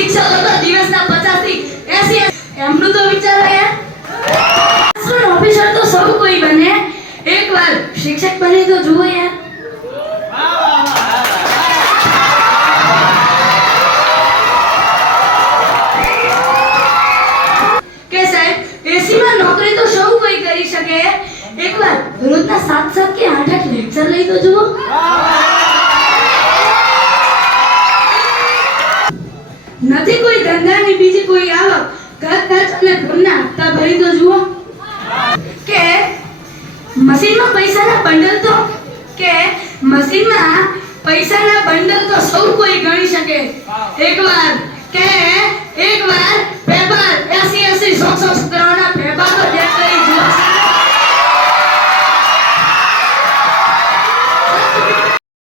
શિક્ષકો દિવસના 50 થી 80 એમનું તો વિચારો યાર પણ ઓફિસર તો સૌ કોઈ બને એકવાર શિક્ષક બની તો જુઓ યાર કે સાહેબ એસીમાં નોકરી તો સૌ કોઈ કરી શકે એકવાર રોજના સાત સાત કે આઠ આઠ લેક્ચર લઈ તો જુઓ નથી કોઈ ધંધાની બીજી કોઈ આવક. ઘર ખર્ચ અને ઘરના હપ્તા ભરી તો જુઓ. કે મશીનમાં પૈસાના બંડલ તો, કે મશીનમાં પૈસાના બંડલ તો સૌ કોઈ ગણી શકે. એકવાર કે એકવાર